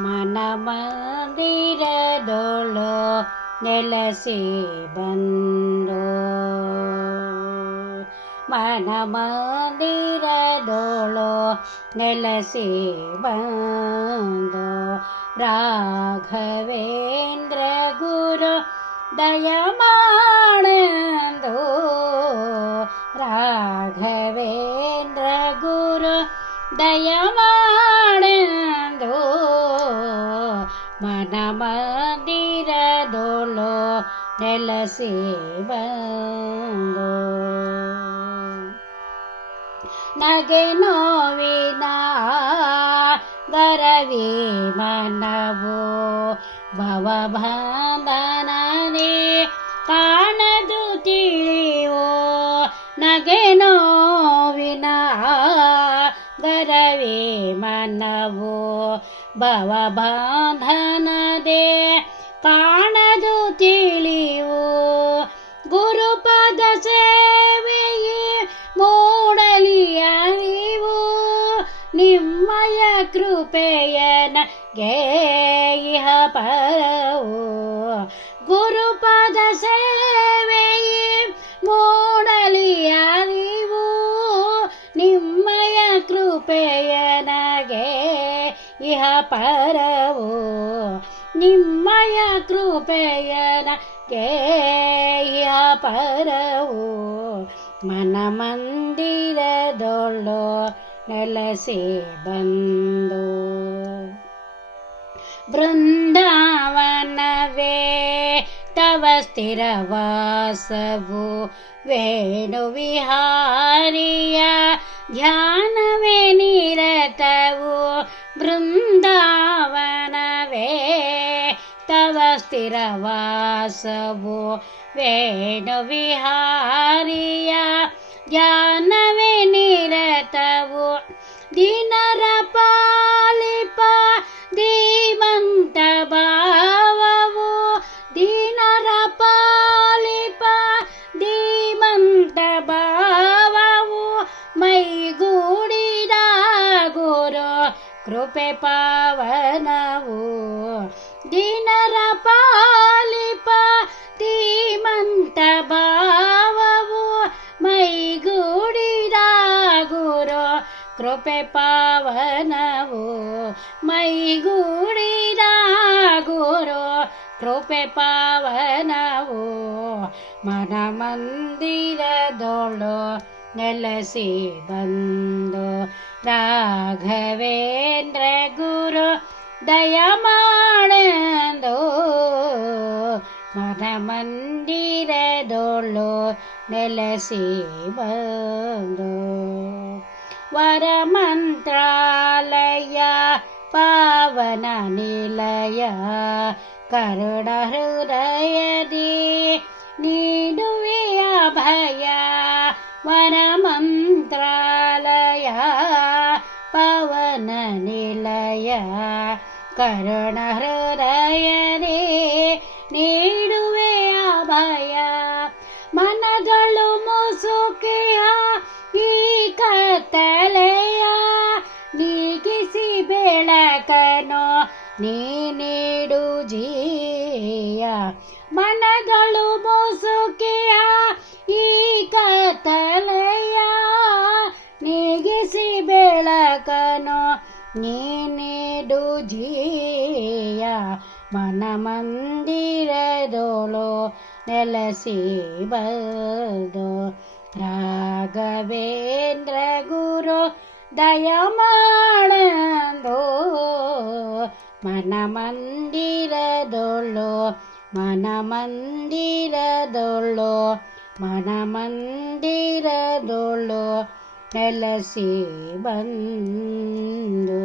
ಮನ ಮಂದಿರದೊಳು ನೆಲೆಸಿ ಬಂದು ಮನ ಮಂದಿರದೊಳು ನೆಲೆಸಿ ಬಂದು ರಾಘವೇಂದ್ರ ಗುರು ದಯಮಾಡೆಂದು ರಾಘವೇಂದ್ರ ಗುರು ದಯಮಾಡೆಂದು ಮನ ಮಂದಿರದೊಳು ನೆಲೆಸಿ ಬಂದು ನಗೆ ನೋವಿನ ಗರವಿ ಮನವು ಭವಬಂಧನನೇ ಕಾಣದು ತಿಳಿಯೋ ನಗೆ ನೋವಿನ ಗರವಿ ಮನವು ಭವಬಂಧನದೇ ಕಾಣದು ತಿಳಿಯೋ ಗುರುಪದ ಸೇವೆಯೇ ಮೂಡಲಿಯ ನೀವು ನಿಮ್ಮಯ ಕೃಪೆಯನಗೆ ಇಹ ಪರವು ಗುರುಪದ ಸೇವೆಯೇ ಮೂಡಲಿಯ ನೀವು ನಿಮ್ಮಯ ಕೃಪೆಯನಗೆ ಇಹ ಪರವು ನಿಮ್ಮಯ ಕೃಪೆಯನಗೆ ಇಹ ಪರವು ಮನ ಮಂದಿರದೊಳು ನೆಲೆಸಿ ಬಂದು ಬೃಂದಾವನವೇ ತವ ಸ್ಥಿರವಾಸವು ವೇಣು ವಿಹಾರಿಯ ಧ್ಯಾನವೇ ನಿರತವು ಬೃಂದಾವನವೇ ತವ ಸ್ಥಿರವಾಸವು ವೇಣು ವಿಹಾರಿಯ ಧ್ಯಾನವೇ ನಿರತವು ದಿನರ ಪಾಲಿಪ ಧೀಮಂತ ಭಾವವು ದಿನರ ಪಾಲಿಪ ಧೀಮಂತ ಭಾವವು ಮೈಗೂಡಿದ ಗುರು ಕೃಪೆ ಪಾವನವು ದಿನರ ಪಾಲಿಪ ಧೀಮಂತ ಭಾವವು ಮೈಗೂಡಿದ ಗುರು ಕೃಪೆ ಪಾವನವು ಮೈಗೂಡಿದ ಗುರು ಕೃಪೆ ಪಾವನವು ಮನ ಮಂದಿರದೊಳು ನೆಲೆಸಿ ಬಂದು ರಾಘವೇಂದ್ರ ಗುರು ದಯಮಾಡೆಂದು ಮನ ಮಂದಿರದೊಳು ನೆಲೆಸಿ ಬಂದು ವರಮಂತ್ರಾಲಯ ಪಾವನ ನಿಲಯ ಕರುಣ ಹೃದಯದಿ ನೀಡುವೆಯ ಭಯ ವರಮಂತ್ರಾಲಯ ಪಾವನ ನಿಲಯ ಕರುಣ ಹೃದಯದಿ ನೀಡುವೆಯ ಭಯ ಮನಗಳು ಮುಸುಕಿಯ ಈ ಕತ್ತಲೆಯ ನೀಗಿಸಿ ಬೆಳಕನು ನೀ ನೀಡು ಜೀಯ ಮನಗಳು ಮುಸುಕಿಯ ಈ ಕತ್ತಲೆಯ ನೀಗಿಸಿ ಬೆಳಕನು ನೀ ನೀಡು ಜೀಯ ಮನ ಮಂದಿರದೊಳು ನೆಲೆಸಿ ಬಂದು ರಾಘವೇಂದ್ರ ಗುರು ದಯಮಾಡೆಂದು ಮನ ಮಂದಿರದೊಳು ಮನ ಮಂದಿರದೊಳು ಮನ ಮಂದಿರದೊಳು ನೆಲೆಸಿ ಬಂದು